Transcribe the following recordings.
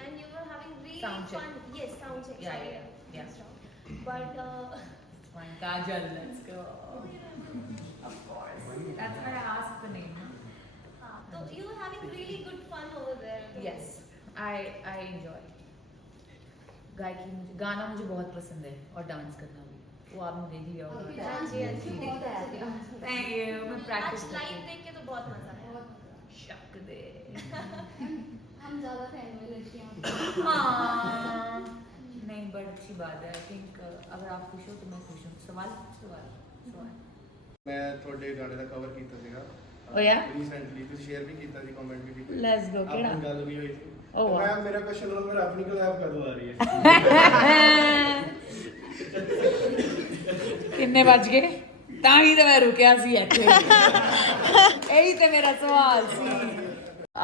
and you were having really Sound check. fun. Yes, sound check. Yeah, sorry. yeah, yeah. But Fine, Kajal, let's go. Of course. That's why I asked the name. so you were having really good fun over there. Yes, I enjoy. गाना मुझे बहुत पसंद है और dance करना भी, वो आपने देख लिया होगा। हाँ जी, हाँ जी। Thank you, मैं प्रैक्टिस आज लाइव देख के तो बहुत मजा आया। शक दे। हम ज़्यादा फैन हुए लड़कियाँ। हाँ, नहीं बट अच्छी बात है। आई थिंक अगर आप खुश हो तो मैं खुश हूँ। सवाल मैं ਤੁਹਾਡੇ ਗਾਣੇ ਦਾ ਕਵਰ ਕੀਤਾ ਸੀਗਾ Oh, yeah? ਰੀਸੈਂਟਲੀ ਤੁਸੀਂ ਸ਼ੇਅਰ ਵੀ ਕੀਤਾ ਸੀ, ਕਮੈਂਟ ਵੀ ਕੀਤਾ। Let's go, ਕਿਹੜਾ? ਆਪਣੀ ਗੱਲ ਵੀ ਹੋਈ ਸੀ। Oh, wow. ਮੈਂ ਮੇਰਾ ਕੁਐਸਚਨ ਉਹ ਮੇਰਾ ਆਪਣੀ ਕੋਲੈਬ ਕਦੋਂ ਆ ਰਹੀ ਹੈ? ਕਿੰਨੇ ਵੱਜ ਗਏ? ਤਾਂ ਹੀ ਤਾਂ ਮੈਂ ਰੁਕਿਆ ਸੀ ਇੱਥੇ। ਇਹੀ ਤੇ ਮੇਰਾ ਸਵਾਲ ਸੀ।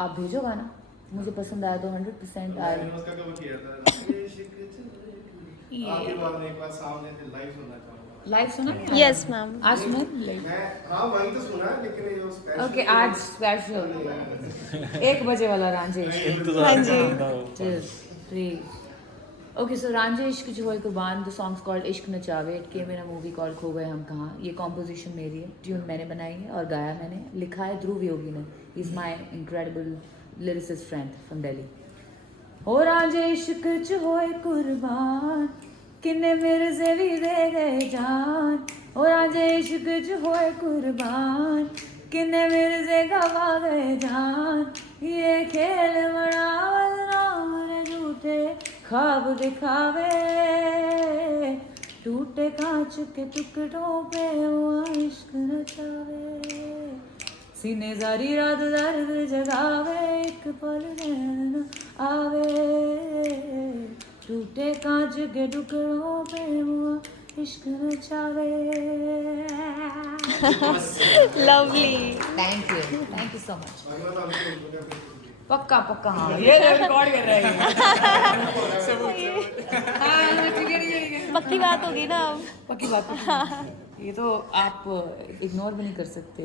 आप भेजो गाना, मुझे पसंद आया तो 100% मैंने आया। उसका कवर किया था। आपके बाद में एक बार सामने से लाइव सुनना चाहूँगा। लाइव सुना? Yes, ma'am. आज सुना? मैं हाँ वही तो सुना लेकिन ये जो स्पेशल ओके, आज स्पेशल 1 बजे वाला रांझे इश्क। हाँ जी। 2, 3. Okay, so रांझे इश्क जो है कुर्बान, the song's called इश्क नचावे, it came in a movie called खो गए हम कहाँ। ये कॉम्पोजिशन मेरी है, ट्यून मैंने बनाई है और गाया मैंने, लिखा है ध्रुव योगी ने। He is my incredible lyricist friend from Delhi. हो रांझे इश्क च होए कुर्बान, किन्ने मिर्जे भी दे गए जान। हो रांझे इश्क च होए कुर्बान, किन्ने मिर्जे गवा गए जान। ये खेल बड़ा बदनाम रे झूठे ख्वाब दिखावे, टूटे कांच के टुकड़ों पे हुआ इश्क नचावे। सीने सारी रात दर्द जगावे, एक पल नैन आवे, टूटे कांच के टुकड़ों पे हुआ इश्क नचावे। Lovely. Thank you so much. अगला साल से उनको क्या प्रेशर पक्का पक्का हाँ, ये रिकॉर्ड कर रहे हैं। हाँ, ठीक है। पक्की बात होगी ना अब। पक्की बात है। ये तो आप इग्नोर भी नहीं कर सकते।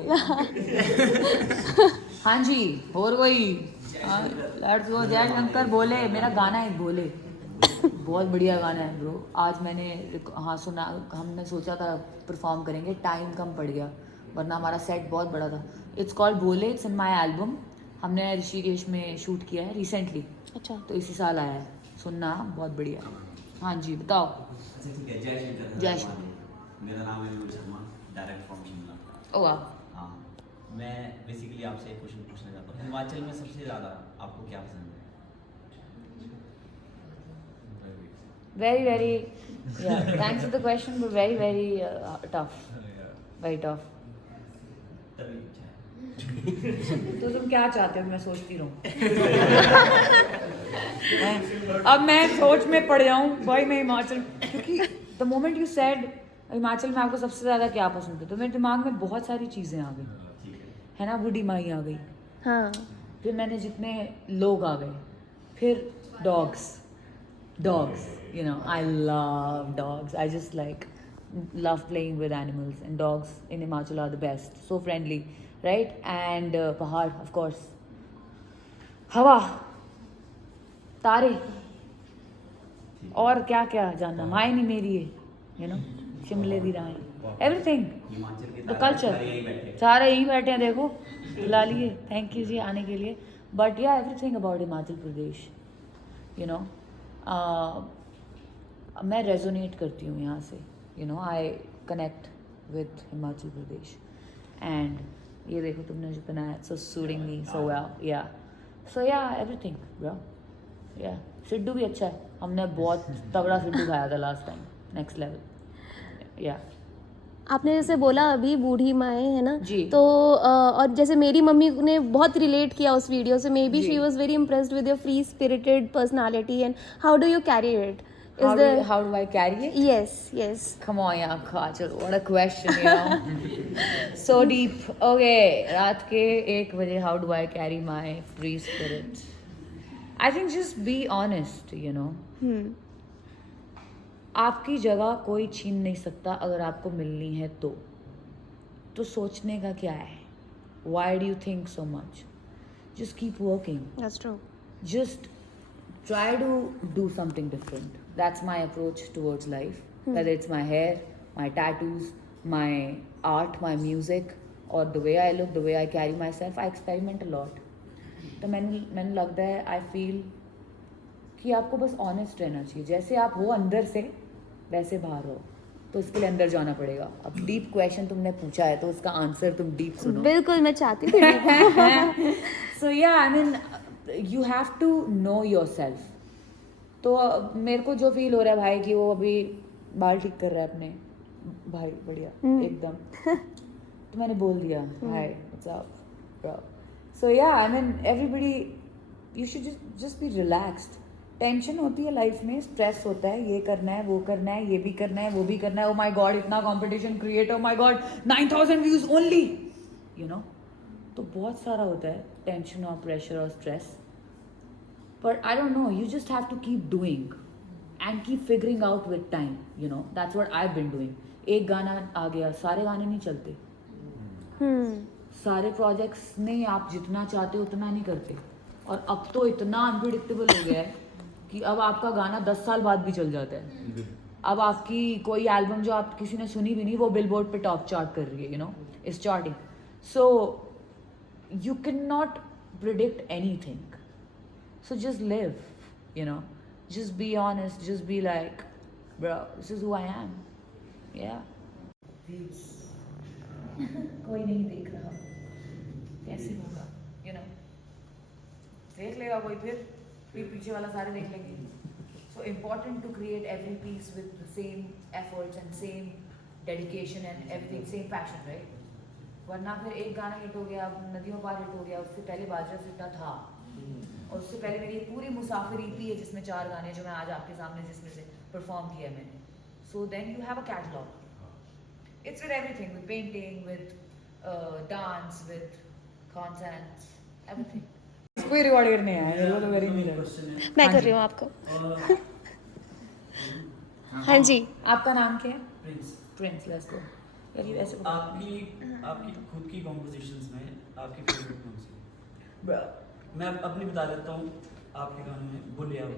हाँ जी, और वही लेट्स गो। जय शंकर बोले, मेरा गाना है बोले, बहुत बढ़िया गाना है ब्रो। आज मैंने हाँ सुना, हमने सोचा था परफॉर्म करेंगे, टाइम कम पड़ गया वरना हमारा सेट बहुत बड़ा था। इट्स कॉल्ड बोले, इट्स इन माई एल्बम। हमने ऋषिकेश में शूट किया है रिसेंटली, अच्छा। तो इसी साल आया है, सुनना बहुत बढ़िया। हाँ जी बताओ। अच्छा ठीक है, जय शंकर। जय शंकर। मेरा नाम है विपुल शर्मा, डायरेक्ट फ्रॉम शिमला। ओ वाह। हाँ, मैं बेसिकली आपसे एक क्वेश्चन पूछना चाहता हूँ, हिमाचल में सबसे ज़्यादा आपको क्या पसंद है? Very yeah, thanks for the question but very tough, very tough। तभी पूछा है। तो तुम क्या चाहते हो मैं सोचती रहूं? अब मैं सोच में पड़ जाऊं भाई, मैं हिमाचल, क्योंकि the moment you said Himachal में आपको सबसे ज़्यादा क्या पसंद है, तो मेरे दिमाग में बहुत सारी चीज़ें आ गई, है ना। बूढ़ी माई आ गई, हाँ। फिर मैंने जितने लोग आ गए, फिर dogs, you know, I love dogs. I just like love playing with animals, and dogs in Himachal are the best, so friendly, right? And pahad, of course, हवा, तारे, और क्या क्या जानना, माए नहीं मेरी है, you know, शिमले दी राहें, everything, हिमाचल के the culture, सारे यहीं बैठे। सारे यहीं बैठे हैं, देखो बुला लिए, थैंक यू जी आने के लिए। बट या everything about Himachal Pradesh, you know, मैं रेजोनेट करती हूँ यहाँ से, you know, I connect with Himachal Pradesh. And ये देखो तुमने जो बनाया, सो सूटिंग मी सो वेल, या सो या एवरीथिंग ब्रो, या सिड्डू भी अच्छा है, हमने बहुत तगड़ा सिड्डू खाया था लास्ट टाइम, नेक्स्ट लेवल, या। आपने जैसे बोला अभी बूढ़ी माएँ है ना जी। तो और जैसे मेरी मम्मी ने बहुत रिलेट किया उस वीडियो से, मे बी जी। She was very impressed with your free spirited personality and how do you carry it? How do I carry it? Yes. Come on, yeah, Kajal, what a question, you know. So deep. Okay, रात के 1 बजे, how do I carry my free spirit? I think just be honest, you know. आपकी जगह कोई छीन नहीं सकता अगर आपको मिलनी है तो सोचने का क्या है? Why do you think so much? Just keep working. That's true. Just try to do something different. That's my approach towards life. Whether it's my hair, my tattoos, my art, my music, or the way I look, the way I carry myself, I experiment a lot. तो मैंने लगता है, I feel कि आपको बस honest रहना चाहिए. जैसे आप हो अंदर से वैसे बाहर हो. तो इसके लिए अंदर जाना पड़ेगा. अब डीप क्वेश्चन तुमने पूछा है तो उसका आंसर तुम डीप सुनो. बिल्कुल मैं चाहती थी. So yeah, I mean, you have to know yourself. तो मेरे को जो फील हो रहा है भाई कि वो अभी बाल ठीक कर रहा है अपने भाई बढ़िया एकदम. तो मैंने बोल दिया भाई what's up bro. So yeah, I mean everybody you should just be relaxed. Tension होती है लाइफ में, स्ट्रेस होता है, ये करना है, वो करना है, ये भी करना है, वो भी करना है. ओ माय गॉड इतना competition create, oh my God 9000 views only, you know. तो बहुत सारा होता है टेंशन और प्रेशर और स्ट्रेस. पर I don't know, you just have to keep doing and keep figuring out with time, you know. That's what I have been doing. एक गाना आ गया, सारे गाने नहीं चलते. सारे प्रोजेक्ट्स नहीं आप जितना चाहते हो उतना नहीं करते. और अब तो इतना अनप्रिडिक्टेबल हो गया है कि अब आपका गाना 10 साल बाद भी चल जाता है. अब आपकी कोई एल्बम जो आप किसी ने सुनी भी नहीं वो बिलबोर्ड पे टॉप चार्ट कर रही है, you know, is charting. So you can not predict anything. So just live, you know, just be honest, just be like bro this is who I am. या कोई नहीं देख रहा, कैसे होगा, यू नो. देख लेगा कोई, फिर पीछे वाला सारे देख लेंगे. So important to create every piece with the same efforts and same dedication and everything, same passion, right. वरना फिर एक गाना हिट हो गया, नदियों पार हिट हो गया, उससे पहले बाजरा सिट्टा था, और उससे पहले मेरी पूरी मुसाफिर ईपी है जिसमें 4 गाने जो मैं आज आपके सामने जिसमें से परफॉर्म किया मैंने. So then you have a catalogue. It's with everything, with painting, with dance, with concerts, everything. कोई रिकॉर्ड करने आया है, मेरे को तो वेरी नहीं लगा. मैं कर रही हूँ आपको. हाँ जी. आपका नाम क्या है? प्रिंस. Prince, let's go. यार ये ऐसे आपकी खुद की कॉम्पोजिशंस में आपकी फेवरेट कौन सी है? Bro. मैं अपनी बता देता हूँ. आपके गाने में बुलिया हो,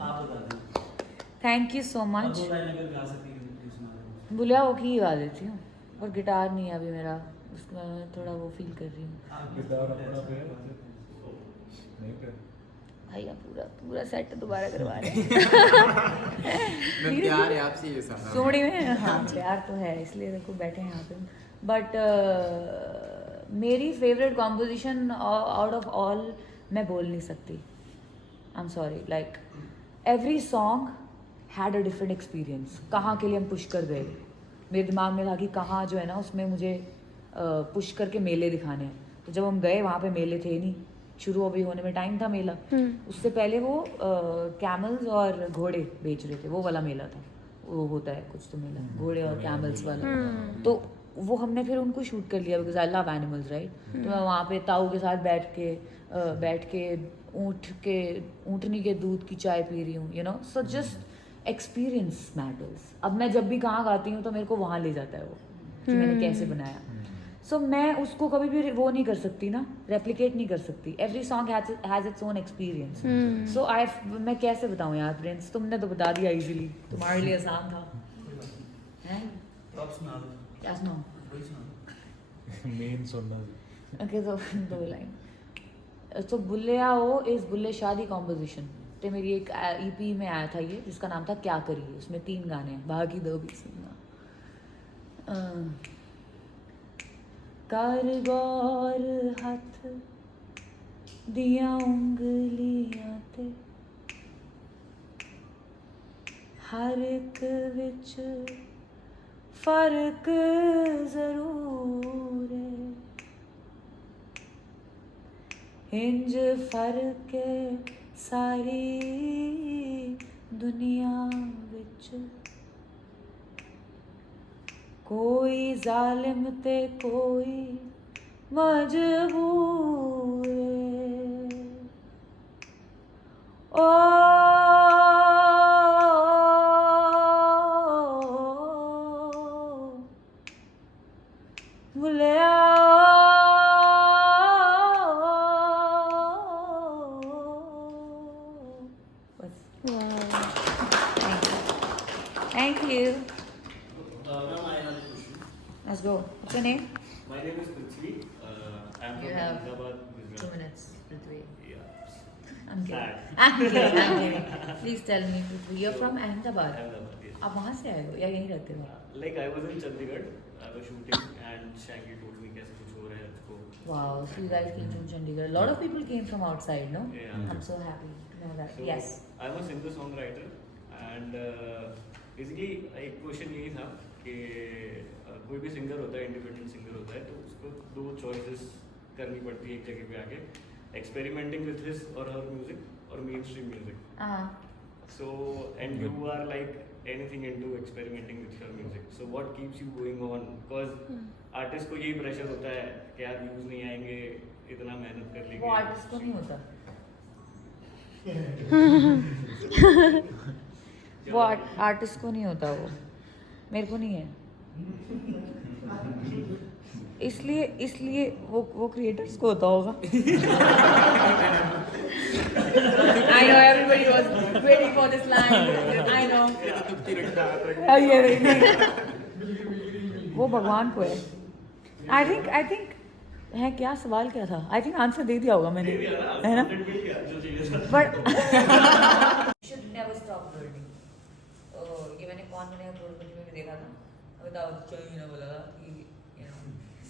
आप बता दें. थैंक यू सो और मच. दो लाइन अगर गा सकती हैं तो सुना दो. बुलिया वो की गा देती हूँ, और गिटार नहीं है अभी मेरा, उसका थोड़ा वो फील कर रही हूँ. भैया पूरा सेट दोबारा करवा रहे हैं. मैं प्यार है आपसे ये सारा. सोड़ी में हाँ प्यार तो है, इसलिए देखो बैठे हैं यहाँ पे. बट मेरी favourite composition out of all मैं बोल नहीं सकती. I am sorry. Like every song had a different experience. कहाँ के लिए हम पुश कर गए, मेरे दिमाग में था कि कहाँ जो है ना उसमें मुझे पुश करके मेले दिखाने हैं. तो जब हम गए वहाँ पे मेले थे नहीं, शुरू अभी होने में टाइम था मेला. उससे पहले वो कैमल्स और घोड़े बेच रहे थे, वो वाला मेला था. वो होता है कुछ तो मेला घोड़े और कैमल्स वाला. तो वो हमने फिर उनको शूट कर लिया because I love animals, right. तो मैं वहाँ पे ताऊ के साथ बैठ के ऊँटनी के दूध की चाय पी रही हूँ, you know. So just experience matters. अब मैं जब भी कहाँ गाती हूँ तो मेरे को वहाँ ले जाता है वो कि मैंने कैसे बनाया. सो मैं उसको कभी भी वो नहीं कर सकती ना, रेप्लिकेट नहीं कर सकती. Every song has its own experience. So मैं कैसे बताऊँ यार प्रिंस, तुमने तो बता दिया इजीली, तुम्हारे लिए आसान था. हैं तो आप सुना दो. क्या सुनाऊँ? वही सुना दो. मेन सुनना. ओके तो 2 लाइन. तो बुल्लिया हो इस बुल्ले शादी कॉम्पोजिशन. तो मेरी एक ईपी में आया था ये, जिसका नाम था क्या करिए. उसमें 3 गाने हैं, बाकी 2 भी सुनना. कारगौर हथ दिया उंगलियां ते हर एक विच फर्क जरूर है. इंज फर्क है सारी दुनिया विच. कोई जालिम ते कोई मजबूर है. ओ बुलिया Thank you. Ma'am, I have a question. Let's go. What's your name? My name is Prithvi. I'm You from have Ahmedabad, 2 Gujarat. minutes, Prithvi. Yeah. I'm kidding. Sad. I'm kidding. I'm kidding. Please tell me, Prithvi, you're from Ahmedabad. Ahmedabad, yes. आप वहाँ से आए हो या यहीं रहते हो? Like I was in Chandigarh, I was shooting and Shaggy told me कैसे कुछ हो रहा है तो Wow, so you guys came from Chandigarh. A lot of people came from outside, no? Yeah. I'm so happy to know that. So Yes. I'm a singer songwriter and basically एक question यही था कि कोई भी singer होता है independent singer होता है तो उसको 2 चॉइसेस करनी पड़ती है एक जगह पे आके एक्सपेरिमेंटिंग विद हिज और हर म्यूजिक और main stream music so and you are like anything into experimenting with your music so what keeps you going on because artist को यही प्रेशर होता है कि यार व्यूज नहीं आएंगे इतना मेहनत कर लेंगे वो आर्टिस्ट को नहीं होता. वो आर्टिस्ट को नहीं होता वो. मेरे को नहीं है. इसलिए वो क्रिएटर्स को होता होगा. I know everybody was waiting for this line. I know. ये नहीं. वो भगवान को है. I think है क्या सवाल क्या था? I think आंसर दे दिया होगा मैंने. है ना? But should never stop learning. ये मैंने कौन बनेगा करोड़पति में भी देखा था. अमिताभ बच्चन ने बोला था कि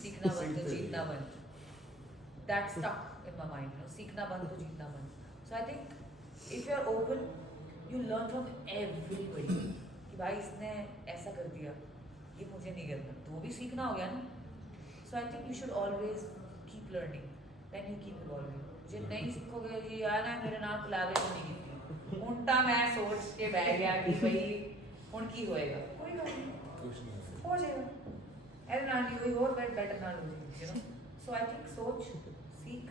सीखना बंद तो जीतना बंद. That stuck in my mind. सीखना बंद तो जीतना बंद. So I think if you are open, you learn from everybody. कि भाई इसने ऐसा कर दिया, ये मुझे नहीं करना, तो वो भी सीखना हो गया ना. So I think you should always keep learning. Then you keep evolving. जो नहीं सीखोगे कि यार ना मेरे नाल कोलैबोरेशन नहीं की. उल्टा मैं सोच के बैठ गया कि भाई उनकी होएगा. कोई बात नहीं. हो जाएगा. ऐसे नाल नहीं हुई और बेटर नाल हो जाएगी. You know. So I think सोच, सीख